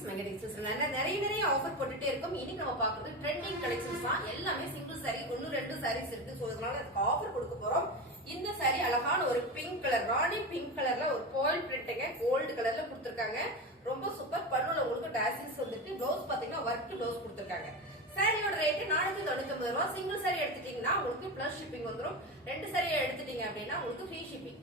Textiles mega textiles நிறைய offer போட்டுட்டே இருக்கும். இன்னைக்கு நம்ம பாக்குறது ட்ரெண்டிங் கலெக்ஷன்ஸ் தான். எல்லாமே சிங்கிள் சாரி, 1-2 சாரீஸ் இருக்கு. சோ அதனால அதுக்கு ஆஃபர் கொடுக்க போறோம். இந்த சாரி அழகான ஒரு பிங்க் கலர், ராணி பிங்க் கலர்ல ஒரு கோயில் பிரிண்ட்ங்க கோல்டு கலர்ல கொடுத்திருக்காங்க. ரொம்ப சூப்பர். பல்லுல உங்களுக்கு டாசில்ஸ் வந்துட்டு ப்ளவுஸ் பாத்தீங்கன்னா ஒர்க் ப்ளவுஸ் கொடுத்திருக்காங்க. சாரியோட ரேட் 499 ரூபாய். சிங்கிள் சாரி எடுத்துட்டீங்கன்னா உங்களுக்கு பிளஸ் ஷிப்பிங் வந்துடும். 2 சாரியை எடுத்துட்டீங்க அப்படின்னா உங்களுக்கு ஃப்ரீ ஷிப்பிங்.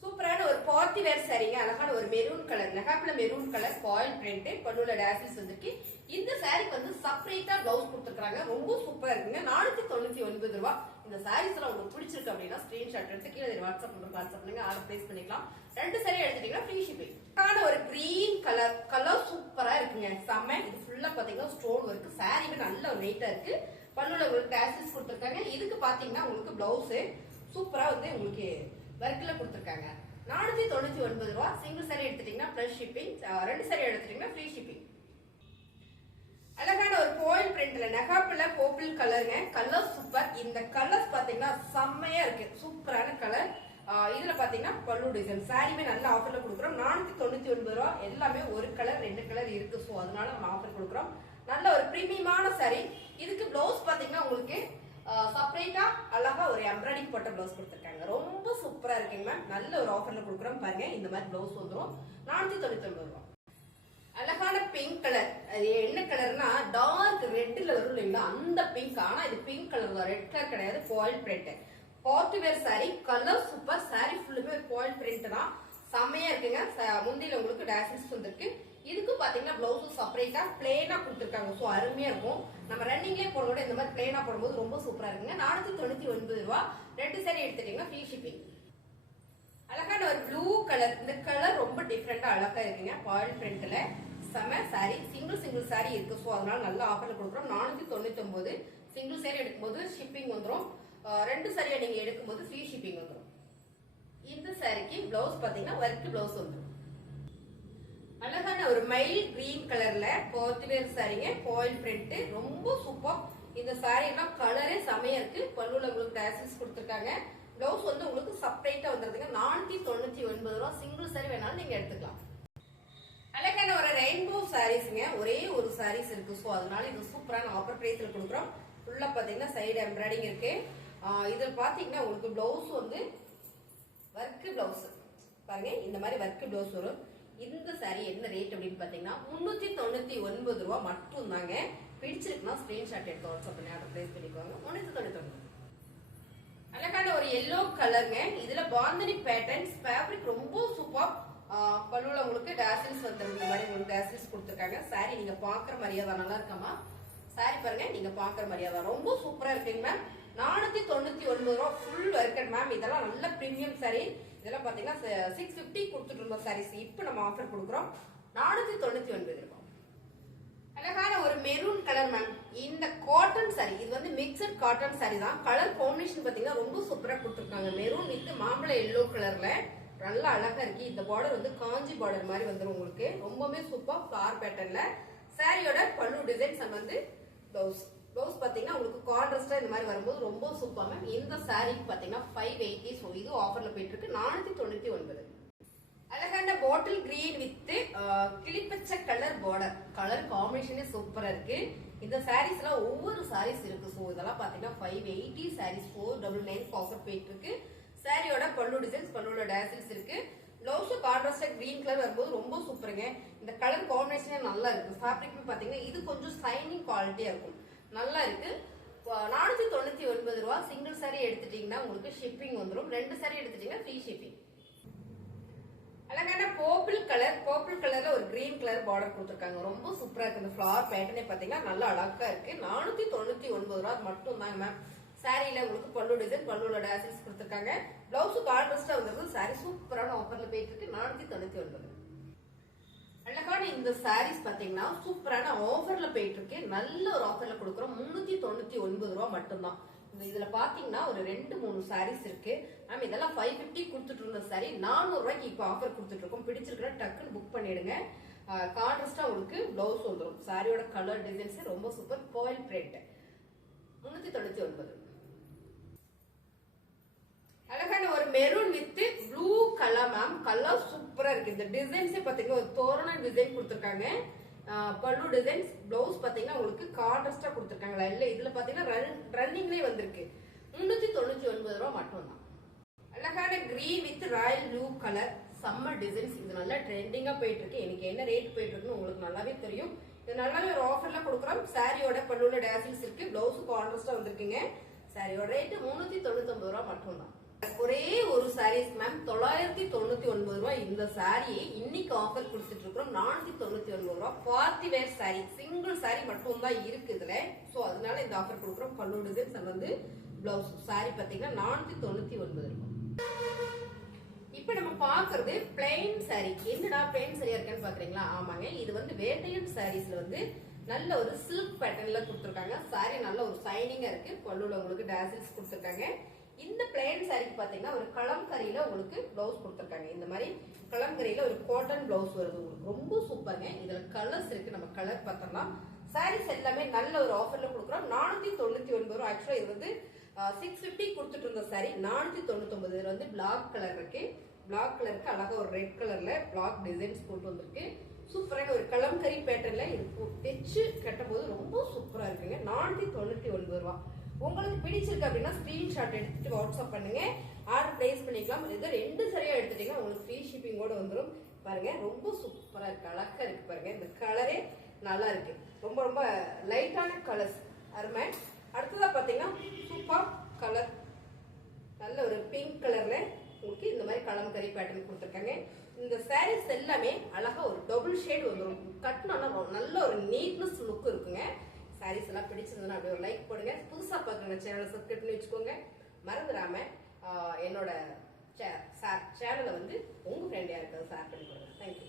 சூப்பரான ஒரு பார்ட்டி வேர் சாரிங்க. அழகான ஒரு மெரூன் கலர், நெகாப்ல மெரூன் கலர் ஃபாயில் பிரிண்ட், பல்லுல டாசில்ஸ் வந்துருக்கு. இந்த சாரிக்கு வந்து செப்பரேட்டா பிளவுஸ் கொடுத்துருக்காங்க. ரொம்ப சூப்பரா இருக்குங்க. 499 ரூபாய். இந்த சாரீஸ் எல்லாம் உங்களுக்கு பிடிச்சிருக்கு அப்படின்னா ஸ்கிரீன்ஷாட் எடுத்து கீழே வாட்ஸ்அப் நம்பர் வாட்ஸ்அப் பண்ணுங்க. ஆர்டர் பிளேஸ் பண்ணிக்கலாம். 2 சாரி எடுத்துட்டீங்கன்னா ஃப்ரீ ஷிப்பிங். ஒரு கிரீன் கலர் சூப்பரா இருக்குங்க. செம்ம. இது ஃபுல்லா பாத்தீங்கன்னா ஸ்டோன் ஒர்க். சாரிக்கு நல்ல ஒரு வெயிட்டா இருக்கு. பல்லுல உங்களுக்கு டாசில்ஸ் கொடுத்துருக்காங்க. இதுக்கு பாத்தீங்கன்னா உங்களுக்கு பிளவுஸ் சூப்பரா வந்து உங்களுக்கு ஒர்க்ல கொடுத்திருக்காங்க. 499 ரூபாய். சிங்கிள் சாரி எடுத்துட்டீங்கன்னா பிளஸ் ஷிப்பிங், 2 சாரி எடுத்துட்டீங்கன்னா ஃப்ரீ ஷிப்பிங். அழகான ஒரு கோயில் பிரிண்ட்ல நெகாப்ல பர்பிள் கலருங்க. Colour super. இந்த கலர்ஸ் பாத்தீங்கன்னா செம்மையா இருக்கு. சூப்பரான கலர். இதுல பாத்தீங்கன்னா பல்லு டிசைன். சாரியுமே நல்ல ஆஃபர்ல கொடுக்குறோம். 499 ரூபாய். எல்லாமே ஒரு கலர் 2 கலர் இருக்கு. சோ அதனால நம்ம ஆஃபர் கொடுக்குறோம். நல்ல ஒரு பிரீமியமான சாரி. இதுக்கு பிளவுஸ் பாத்தீங்கன்னா உங்களுக்கு செப்பரேட்டா அழகா ஒரு எம்ப்ராய்டிங் போட்ட பிளவுஸ் கொடுத்திருக்காங்க. ரொம்ப சூப்பரா இருக்குங்க மேம். நல்ல ஒரு ஆஃபர்ல கொடுக்குறோம். பாருங்க இந்த மாதிரி பிளவுஸ் வந்துடும். 499 ரூபாய். அழகான பிங்க் கலர். அது என்ன கலர்னா டார்க் ரெட்ல வரும் இல்லைங்களா, அந்த பிங்க். ஆனா இது பிங்க் கலர் தான், ரெட் கலர் கிடையாது. Foil print party wear sorry. Colour super. Sorry ஃபுல்லுமே ஒரு ஃபாயில் பிரிண்ட் தான். செம்மையா இருக்குங்க. முந்தில உங்களுக்கு டாசில்ஸ் வந்திருக்கு. இதுக்கு பாத்தீங்கன்னா பிளவுஸ் செப்பரேட்டா பிளேனா கொடுத்திருக்காங்க. சோ அருமையா இருக்கும். நம்ம ரன்னிங்லயே போறதோட இந்த மாதிரி பிளேனா போடும்போது ரொம்ப சூப்பரா இருக்குங்க. 499 ரூபாய். 2 சாரி எடுத்துட்டீங்கன்னா ஃப்ரீ ஷிப்பிங். அழகான ஒரு ப்ளூ கலர். இந்த கலர் ரொம்ப டிஃபரெண்டா அழகா இருக்குங்க. ஃபாயில் பிரிண்ட்ல செம சாரி. சிங்கிள் சாரி இருக்கு. சோ அதனால நல்ல ஆஃபர்ல கொடுக்குறோம். 499. சிங்கிள் சாரி எடுக்கும்போது ஷிப்பிங் வந்துடும். 2 சாரியா நீங்க எடுக்கும்போது ஃப்ரீ ஷிப்பிங் வந்துடும். இந்த சாரிக்கு பிளவுஸ் பாத்தீங்கன்னா ஒர்க் பிளவுஸ் வந்துடும். அழகான ஒரு மைல் கிரீன் கலர்ல பார்ட்டி வேர் சாரிங்க. ஃபாயில் பிரிண்ட் ரொம்ப சூப்பர். இந்த சாரி எல்லாம் கலரே செமையா இருக்கு. பல்லுல உங்களுக்கு டாசில்ஸ் கொடுத்திருக்காங்க. பிளவுஸ் வந்து உங்களுக்கு செப்பரேட்டா வந்துருதுங்க. 499 ரூபாய். சிங்கிள் சாரி வேணாலும் நீங்க எடுத்துக்கலாம். அழகான ஒரு ரெயின்போ சாரீஸ்ங்க. ஒரே ஒரு சாரீஸ் இருக்கு. சோ அதனால இது சூப்பரான ஆஃபர் பிரைஸ்ல கொடுக்குறோம். ஃபுல்லா பாத்தீங்கன்னா சைடு எம்ப்ராய்டிங் இருக்கு. இதுல பாத்தீங்கன்னா உங்களுக்கு பிளவுஸ் வந்து ஒர்க் பிளவுஸ் பாருங்க. இந்த மாதிரி ஒர்க் பிளவுஸ் வரும். இந்த சாரி என்ன ரேட் அப்படின்னு பாத்தீங்கன்னா 399 ரூபாய் மட்டும் தாங்க. பிடிச்சிருக்குன்னா ஸ்கிரீன்ஷாட் எடுத்து வாட்ஸ்அப் பண்ணி ஆர்டர் பிளேஸ் பண்ணிக்குவாங்க. 399. அழகான ஒரு எல்லோ கலருங்க. இதுல பாந்தனி பேட்டர்ன்ஸ் ஃபேப்ரிக் ரொம்ப சூப்பர். பல்லுல உங்களுக்கு டாசில்ஸ் வந்துருக்கு. இந்த மாதிரி உங்களுக்கு டாசில்ஸ் கொடுத்துருக்காங்க. சாரி நீங்க பாக்குற மாதிரியா தான். நல்லா இருக்காமா சாரி பாருங்க. நீங்க பாக்குற மாதிரியா தான். ரொம்ப சூப்பரா இருக்குங்க மேம். 499 ரூபாய். Full worked ma'am. இதெல்லாம் நல்ல பிரீமியம் சாரி. இதெல்லாம் பாத்தீங்கன்னா 650 கொடுத்துட்டு இருந்தோம் சாரீஸ். இப்ப நம்ம ஆஃபர் கொடுக்குறோம். 499 ரூபாய். அழகான ஒரு மெரூன் கலர் மேம். இந்த காட்டன் சாரி, இது வந்து மிக்சட் காட்டன் சாரி தான். கலர் காம்பினேஷன் பாத்தீங்கன்னா ரொம்ப சூப்பரா கொடுத்துருக்காங்க. மெரூன் வித் மாம்பழ எல்லோ கலர்ல நல்லா அழகா இருக்கு. இந்த பார்டர் வந்து காஞ்சி பார்டர் மாதிரி வந்துடும் உங்களுக்கு. ரொம்பவே சூப்பர். ஃபிளார் பேட்டர்ன்ல சாரியோட பல்லு டிசைன்ஸ் அண்ட் வந்து பிளவுஸ் பாத்தீங்கன்னா உங்களுக்கு கான்ட்ராஸ்டா இந்த மாதிரி வரும்போது ரொம்ப சூப்பர் மேம். இந்த சாரிக்கு பாத்தீங்கன்னா 580. ஸோ இது ஆஃபர்ல போயிட்டு இருக்கு. 499. அழகான பாட்டில் கிரீன் வித் கிளிப்பச்சை கலர் பார்டர். கலர் காம்பினேஷனே சூப்பரா இருக்கு. இந்த சாரீஸ் எல்லாம் ஒவ்வொரு சாரீஸ் இருக்கு. ஸோ இதெல்லாம் பாத்தீங்கன்னா 580 சாரீஸ் 499 ஆஃபர் போயிட்டு இருக்கு. சாரியோட பல்லு டிசைன்ஸ், பல்லுல டாசில்ஸ் இருக்கு. பிளவுஸ் கான்ட்ராஸ்டா கிரீன் கலர் வரும்போது ரொம்ப சூப்பருங்க. இந்த கலர் காம்பினேஷனே நல்லா இருக்கு. ஃபேப்ரிக் பாத்தீங்கன்னா இது கொஞ்சம் ஷைனிங் குவாலிட்டியா இருக்கும். நல்லா இருக்கு. 499 ரூபாய். சிங்கிள் சாரி எடுத்துட்டீங்கன்னா உங்களுக்கு ஷிப்பிங் வந்துடும். 2 சாரி எடுத்துட்டீங்கன்னா ஃப்ரீ ஷிப்பிங். அழகான பர்பிள் கலர்ல ஒரு கிரீன் கலர் பார்டர் கொடுத்திருக்காங்க. ரொம்ப சூப்பரா இருக்கு. இந்த ஃபிளவர் பேட்டர்னே பாத்தீங்கன்னா நல்லா அழகா இருக்கு. 499 ரூபாய் மட்டும் தாங்க மேம். சாரியில உங்களுக்கு பல்லு டிசைன், பல்லுல டாசில்ஸ் கொடுத்திருக்காங்க. பிளவுஸ் கான்ட்ராஸ்டா வந்திருக்கு. சாரி சூப்பரான ஆஃபர்ல போயிட்டு இருக்கு. 499. அழகான இந்த சாரீஸ் பாத்தீங்கன்னா சூப்பரான ஆஃபர்ல போயிட்டு இருக்கு. நல்ல ஒரு ஆஃபர்ல கொடுக்குறோம். 399 ரூபாய் மட்டும்தான். இதுல பாத்தீங்கன்னா ஒரு 2-3 சாரீஸ் இருக்கு மேம். இதெல்லாம் 550 கொடுத்துட்டு இருந்த சாரி 400 ரூபாய்க்கு இப்ப ஆஃபர் கொடுத்துட்டு இருக்கோம். பிடிச்சிருக்கிற டக்குன்னு புக் பண்ணிடுங்க. கான்ட்ராஸ்டா உங்களுக்கு பிளவுஸ் வந்துடும். சாரியோட கலர் டிசைன்ஸ் ரொம்ப சூப்பர். Foil print 399. அழகான ஒரு maroon with blue colour ma'am. Colour சூப்பரா இருக்கு. இந்த டிசைன்ஸே பாத்தீங்கன்னா ஒரு தோரண டிசைன் கொடுத்திருக்காங்க. பல்லு டிசைன்ஸ். பிளவுஸ் பாத்தீங்கன்னா உங்களுக்கு கான்ட்ராஸ்டா கொடுத்துருக்காங்களா இல்ல, இதுல பாத்தீங்கன்னா ரன்னிங்லேயே வந்திருக்கு. 399 ரூபா மட்டும் தான். அழகான green with Royal blue colour summer designs. இது நல்லா ட்ரெண்டிங்கா போயிட்டு இருக்கு. எனக்கு என்ன ரேட் போயிட்டு இருக்குன்னு உங்களுக்கு நல்லாவே தெரியும். இது நல்லாவே ஒரு ஆஃபர்ல கொடுக்குறோம். சாரியோட பல்லுல டேசில்ஸ் இருக்கு. பிளவுஸ் கான்ட்ராஸ்டா வந்திருக்குங்க. சாரியோட ரேட் 399 ரூபா மட்டும் தான். ஒரே ஒரு சாரீஸ் மேம் 999 ரூபாய். இந்த சாரியை இன்னைக்கு ஆஃபர் கொடுத்துட்டு இருக்கிறோம் 499 ரூபாய். Party wear sorry, single sorry மட்டும் தான் இருக்கு இதுல. சோ அதனால இந்த ஆஃபர் கொடுக்குறோம். பல்லு டிசைன்ஸ் வந்து பிளவுஸ். சாரி பாத்தீங்கன்னா 499 ரூபாய். இப்ப நம்ம பாக்குறது பிளைன் சாரி. என்னடா பிளைன் சாரியா இருக்குன்னு பாக்குறீங்களா? ஆமாங்க, இது வந்து வேட்டையன் சாரீஸ்ல வந்து நல்ல ஒரு சில்க் பேட்டர்ன்ல கொடுத்துருக்காங்க. சாரி நல்ல ஒரு சைனிங்கா இருக்கு. பல்லுல உங்களுக்கு டேசில்ஸ் கொடுத்துருக்காங்க. இந்த பிளைன் சாரிக்கு பாத்தீங்கன்னா ஒரு கலம்கரியில உங்களுக்கு பிளவுஸ் கொடுத்துருக்காங்க. இந்த மாதிரி கலம்கரியில ஒரு காட்டன் பிளவுஸ் வருது உங்களுக்கு. ரொம்ப சூப்பருங்க. இதுல கலர்ஸ் இருக்கு. நம்ம கலர் பார்த்தோம்னா சாரீஸ் எல்லாமே நல்ல ஒரு ஆஃபர்ல கொடுக்குறோம். 499 ரூபாய். ஆக்சுவலா இது வந்து 650 கொடுத்துட்டு இருந்த சாரி 499. இதுல வந்து பிளாக் கலர் இருக்கு. பிளாக் கலருக்கு அழகா ஒரு ரெட் கலர்ல பிளாக் டிசைன்ஸ் போட்டு வந்திருக்கு. சூப்பரான ஒரு கலம்கரி பேட்டர்ன்ல இது வச்சு கட்டும் போது ரொம்ப சூப்பரா இருக்குங்க. 499 ரூபாய். உங்களுக்கு பிடிச்சிருக்கு அப்படின்னா ஸ்கிரீன்ஷாட் எடுத்துட்டு வாட்ஸ்அப் பண்ணுங்க. ஆர்டர் பிளேஸ் பண்ணிக்கலாம். இது 2 சரியா எடுத்துட்டீங்கன்னா உங்களுக்கு ஃப்ரீ ஷிப்பிங்கோட வந்துடும். பாருங்க ரொம்ப சூப்பரா இருக்கு. அழகா இருக்கு பாருங்க. இந்த கலரே நல்லா இருக்கு. ரொம்ப ரொம்ப லைட்டான கலர்ஸ் அருமை. அடுத்ததா பாத்தீங்கன்னா சூப்பர் கலர் நல்ல ஒரு பிங்க் கலர்ல உங்களுக்கு இந்த மாதிரி கலம்கரி பேட்டர்ன் கொடுத்துருக்காங்க. இந்த சாரீஸ் எல்லாமே அழகா ஒரு டபுள் ஷேட் வந்துடும். கட்டினா நல்ல ஒரு நீட்னஸ் லுக் இருக்குங்க. சாரீஸ் எல்லாம் பிடிச்சிருந்ததுன்னா அப்படியே ஒரு லைக் போடுங்க. புதுசா பார்க்குற சேனலை சப்ஸ்கிரைப் பண்ணி வச்சுக்கோங்க. மறந்துடாம என்னோட சேனலை வந்து உங்க ஃப்ரெண்ட் யாருக்காவது ஷேர் பண்ணி கொடுங்க. தேங்க்யூ.